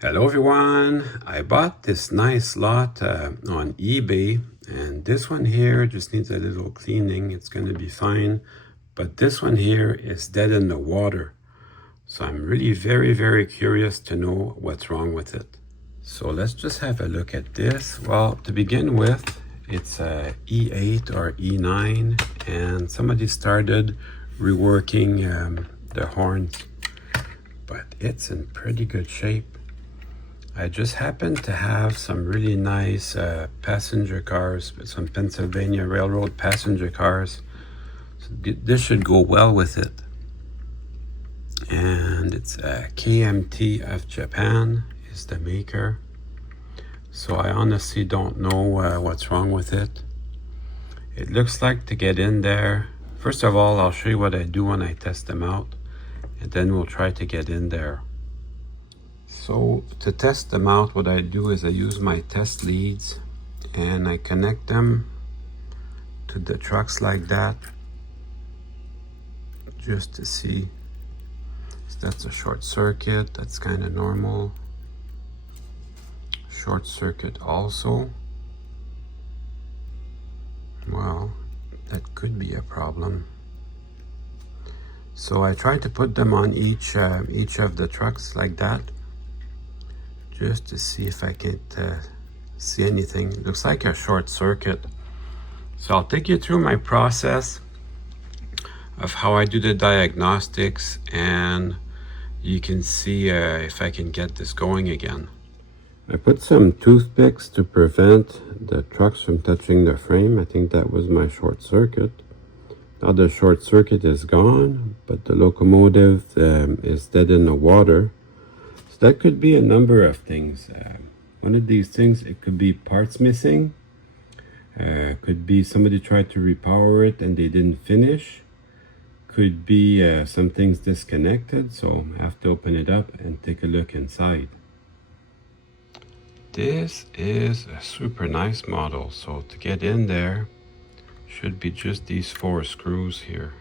Hello everyone, I bought this nice lot on eBay, and this one here just needs a little cleaning. It's going to be fine, but this one here is dead in the water, so I'm really very curious to know what's wrong with it. So let's just have a look at this. Well, to begin with, it's a E8 or E9, and somebody started reworking the horns, but it's in pretty good shape. I just happen to have some really nice passenger cars, some Pennsylvania Railroad passenger cars. So this should go well with it. And it's KMT of Japan is the maker. So I honestly don't know what's wrong with it. It looks like to get in there. First of all, I'll show you what I do when I test them out, and then we'll try to get in there. So to test them out, what I do is I use my test leads and I connect them to the trucks like that, just to see if that's a short circuit. That's kind of normal. Short circuit also. Well, that could be a problem. So I try to put them on each of the trucks like that, just to see if I can't see anything. It looks like a short circuit. So I'll take you through my process of how I do the diagnostics, and you can see if I can get this going again. I put some toothpicks to prevent the trucks from touching the frame. I think that was my short circuit. Now the short circuit is gone, but the locomotive is dead in the water. That could be a number of things. One of these things, it could be parts missing. Could be somebody tried to repower it and they didn't finish. Could be some things disconnected, so I have to open it up and take a look inside. This is a super nice model, so to get in there, should be just these 4 screws here.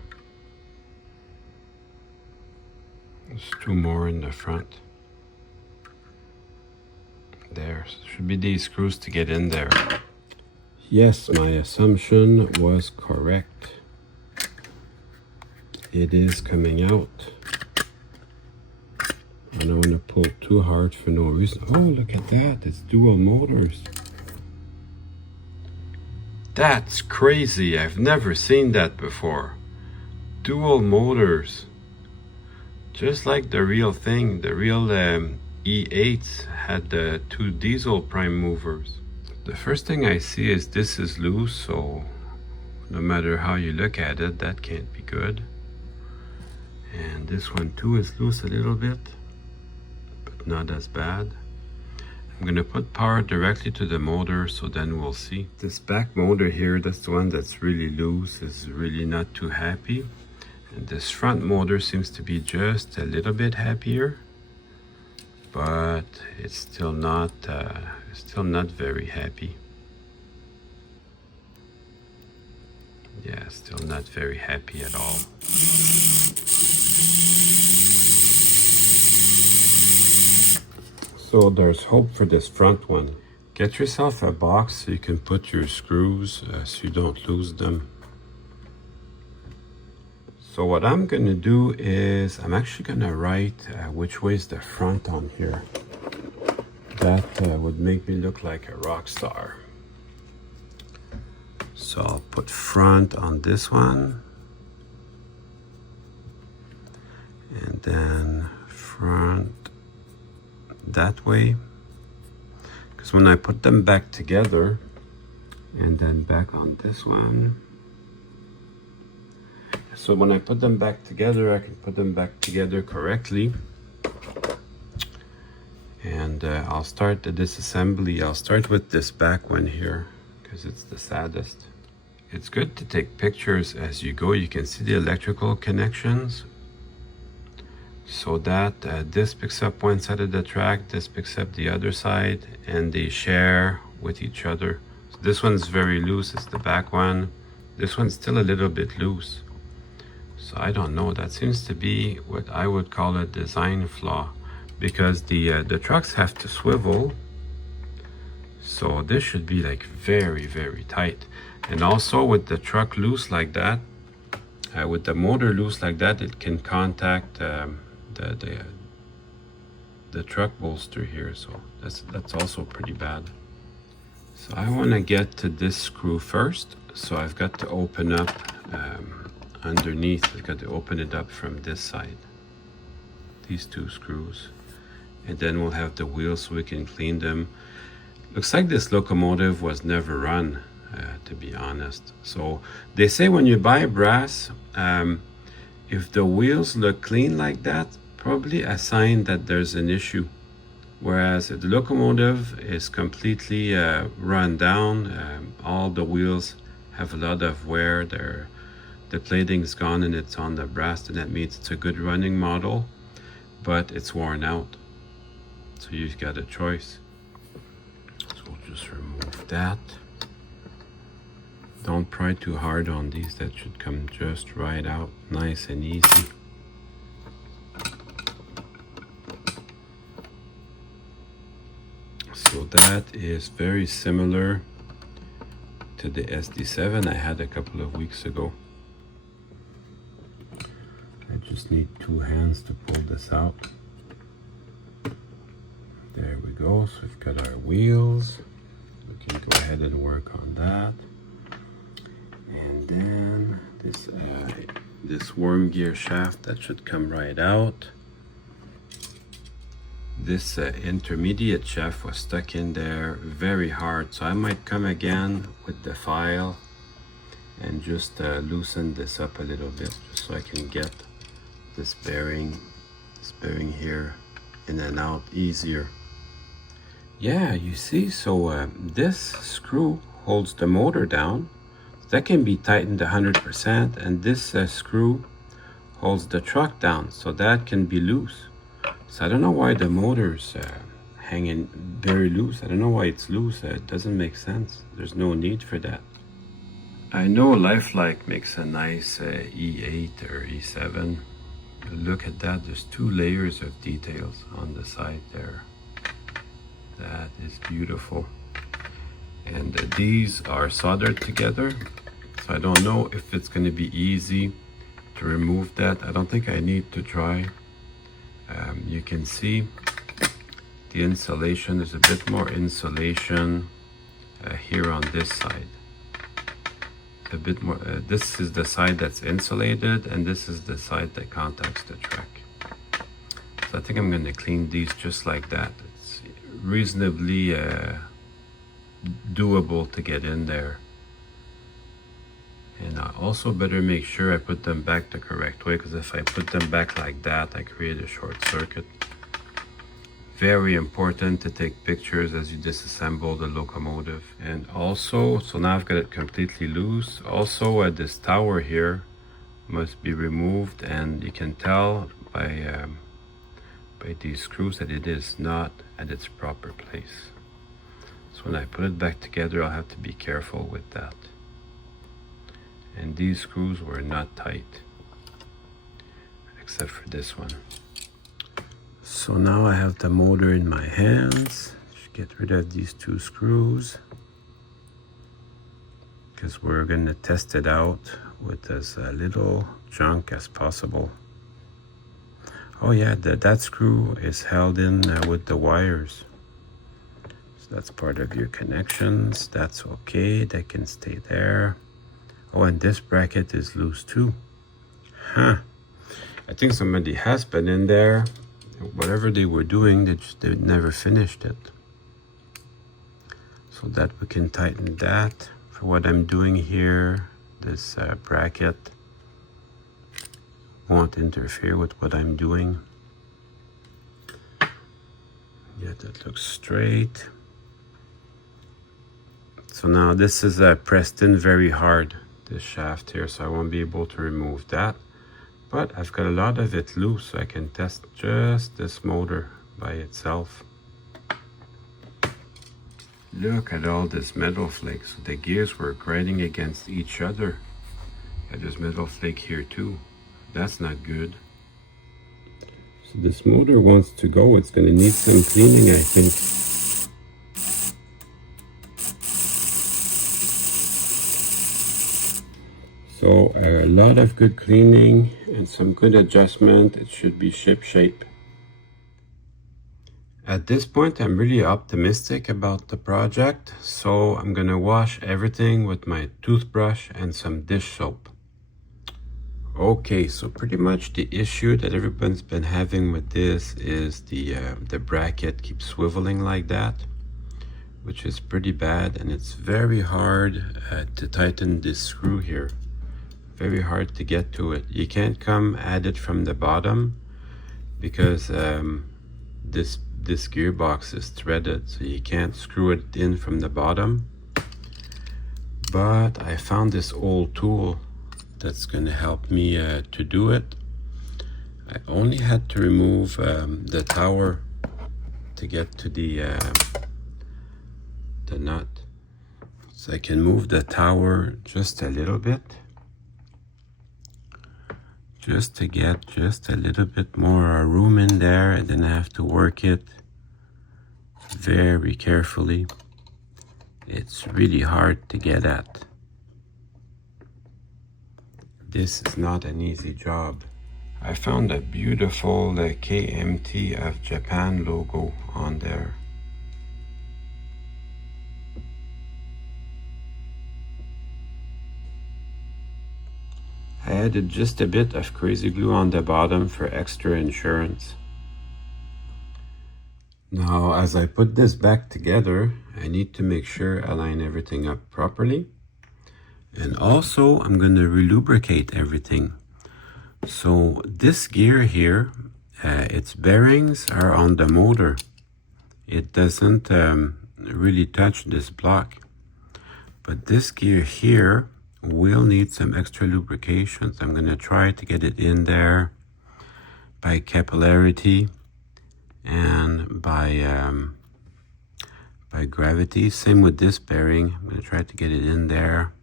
There's 2 more in the front. There should be these screws to get in there. Yes, my assumption was correct. It is coming out. I don't want to pull too hard for no reason. Oh, look at that. It's dual motors. That's crazy. I've never seen that before. Dual motors. Just like the real thing. The real E8s had the 2 diesel prime movers. The first thing I see is this is loose, so no matter how you look at it, that can't be good. And this one too is loose a little bit, but not as bad. I'm gonna put power directly to the motor, so then we'll see. This back motor here, that's the one that's really loose, is really not too happy. And this front motor seems to be just a little bit happier, but it's still not very happy. Yeah, still not very happy at all. So there's hope for this front one. Get yourself a box so you can put your screws so you don't lose them. So what I'm gonna do is I'm actually gonna write which way is the front on here. That would make me look like a rock star. So I'll put front on this one, and then front that way, because when I put them back together and then back on this one, so when I put them back together, I can put them back together correctly. And I'll start the disassembly. I'll start with this back one here because it's the saddest. It's good to take pictures as you go. You can see the electrical connections, so that this picks up one side of the track, this picks up the other side, and they share with each other. So this one's very loose, it's the back one. This one's still a little bit loose. So I don't know, that seems to be what I would call a design flaw. because the trucks have to swivel. So this should be like very, very tight. And also with the truck loose like that, with the motor loose like that, it can contact the truck bolster here. So that's also pretty bad. So I want to get to this screw first. So I've got to open up underneath. I've got to open it up from this side. These two screws. And then we'll have the wheels so we can clean them. Looks like this locomotive was never run, to be honest. So they say when you buy brass, if the wheels look clean like that, probably a sign that there's an issue. Whereas if the locomotive is completely run down, all the wheels have a lot of wear, the plating's gone and it's on the brass, then that means it's a good running model, but it's worn out. So you've got a choice. So we'll just remove that. Don't pry too hard on these, that should come just right out, nice and easy. So that is very similar to the SD7 I had a couple of weeks ago. I just need 2 hands to pull this out. There we go, so we've got our wheels. We can go ahead and work on that. And then this worm gear shaft, that should come right out. This intermediate shaft was stuck in there very hard, so I might come again with the file and just loosen this up a little bit, just so I can get this bearing here in and out easier. Yeah, you see, so this screw holds the motor down. That can be tightened 100%, and this screw holds the truck down, so that can be loose. So I don't know why the motor's hanging very loose. I don't know why it's loose. It doesn't make sense. There's no need for that. I know Lifelike makes a nice E8 or E7. Look at that. There's 2 layers of details on the side there. That is beautiful. And these are soldered together. So I don't know if it's going to be easy to remove that. I don't think I need to try. You can see the insulation. There's a bit more insulation here on this side. A bit more. This is the side that's insulated, and this is the side that contacts the track. So I think I'm going to clean these just like that. It's reasonably doable to get in there. And I also better make sure I put them back the correct way, because if I put them back like that, I create a short circuit. Very important to take pictures as you disassemble the locomotive. And also, so now I've got it completely loose. Also, this tower here must be removed, and you can tell by these screws that it is not at its proper place. So when I put it back together, I'll have to be careful with that. And these screws were not tight, except for this one. So now I have the motor in my hands. Just get rid of these 2 screws, because we're going to test it out with as little junk as possible. Oh yeah, that screw is held in with the wires. So that's part of your connections. That's okay, that can stay there. Oh, and this bracket is loose too. Huh. I think somebody has been in there. Whatever they were doing, they never finished it. So that we can tighten that. For what I'm doing here, this bracket won't interfere with what I'm doing. Yeah, that looks straight. So now this is pressed in very hard, this shaft here, so I won't be able to remove that. But I've got a lot of it loose, so I can test just this motor by itself. Look at all this metal flakes. The gears were grinding against each other. Yeah, there's metal flake here too. That's not good. So this motor wants to go. It's going to need some cleaning, I think. So a lot of good cleaning and some good adjustment. It should be ship shape. At this point, I'm really optimistic about the project, so I'm gonna wash everything with my toothbrush and some dish soap. Okay, so pretty much the issue that everyone's been having with this is the bracket keeps swiveling like that, which is pretty bad, and it's very hard to tighten this screw here. Very hard to get to it. You can't come at it from the bottom because this gearbox is threaded, so you can't screw it in from the bottom. But I found this old tool that's going to help me to do it. I only had to remove the tower to get to the nut. So I can move the tower just a little bit, just to get just a little bit more room in there, and then I have to work it very carefully. It's really hard to get at. This is not an easy job. I found a beautiful KMT of Japan logo on there. I added just a bit of crazy glue on the bottom for extra insurance. Now, as I put this back together, I need to make sure I line everything up properly. And also, I'm going to relubricate everything. So this gear here, its bearings are on the motor. It doesn't really touch this block. But this gear here will need some extra lubrication. So I'm going to try to get it in there by capillarity and by gravity. Same with this bearing. I'm going to try to get it in there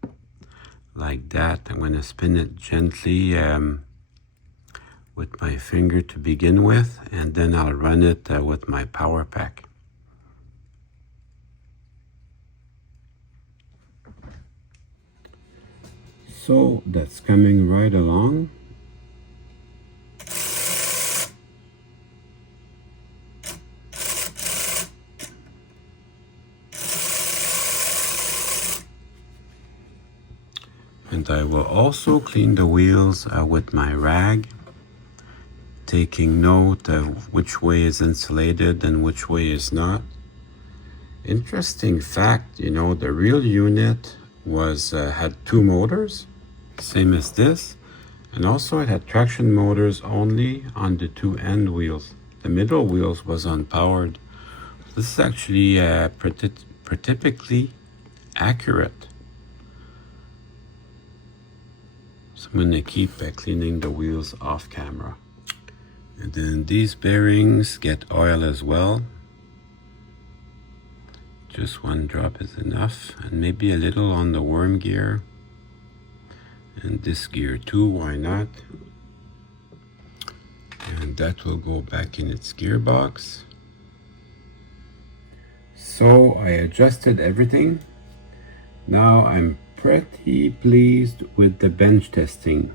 like that. I'm going to spin it gently with my finger to begin with, and then I'll run it with my power pack. So that's coming right along. And I will also clean the wheels with my rag, taking note of which way is insulated and which way is not. Interesting fact, you know, the real unit was had two motors, same as this, and also it had traction motors only on the two end wheels. The middle wheels was unpowered. This is actually prototypically accurate. So I'm going to keep cleaning the wheels off camera. And then these bearings get oil as well. Just one drop is enough, and maybe a little on the worm gear. And this gear too, why not? And that will go back in its gearbox. So I adjusted everything. Now I'm pretty pleased with the bench testing.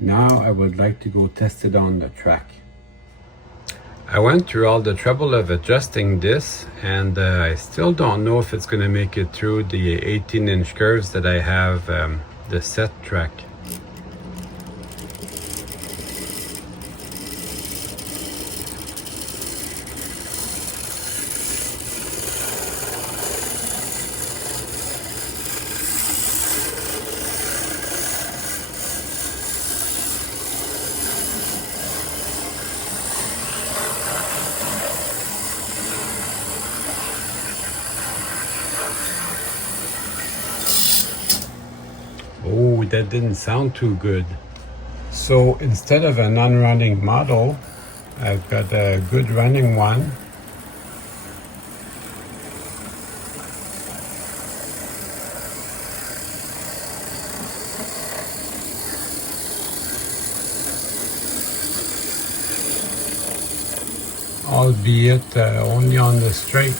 Now I would like to go test it on the track. I went through all the trouble of adjusting this, and I still don't know if it's going to make it through the 18-inch curves that I have the set track. Oh, that didn't sound too good. So instead of a non-running model, I've got a good running one. Albeit only on the straight.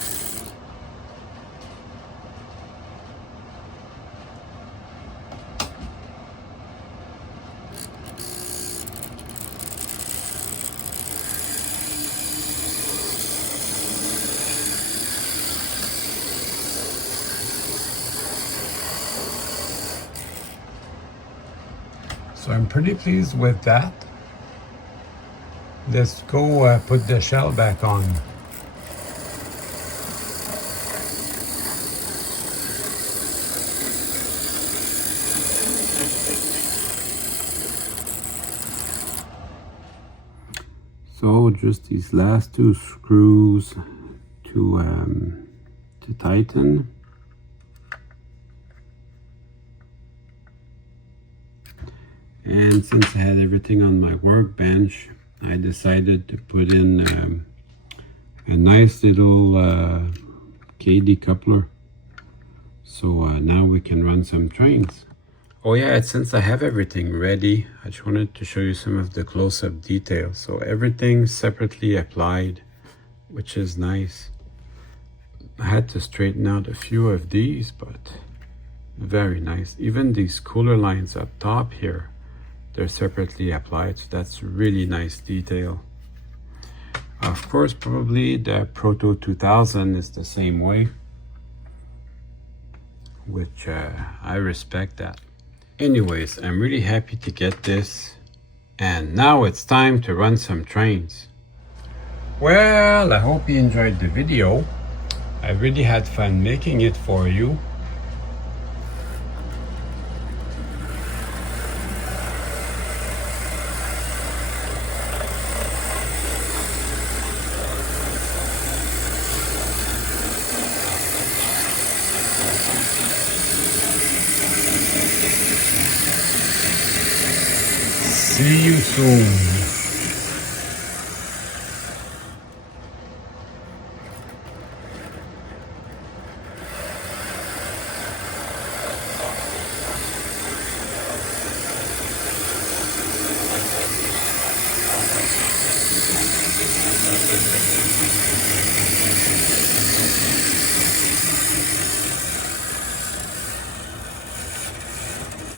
So I'm pretty pleased with that. Let's go put the shell back on. So just these last two screws to tighten. And since I had everything on my workbench, I decided to put in a nice little KD coupler. So now we can run some trains. Oh yeah, since I have everything ready, I just wanted to show you some of the close-up details. So everything separately applied, which is nice. I had to straighten out a few of these, but very nice. Even these cooler lines up top here, they're separately applied, so that's really nice detail. Of course, probably the Proto 2000 is the same way, which I respect that. Anyways, I'm really happy to get this, and now it's time to run some trains. Well, I hope you enjoyed the video. I really had fun making it for you. See you soon.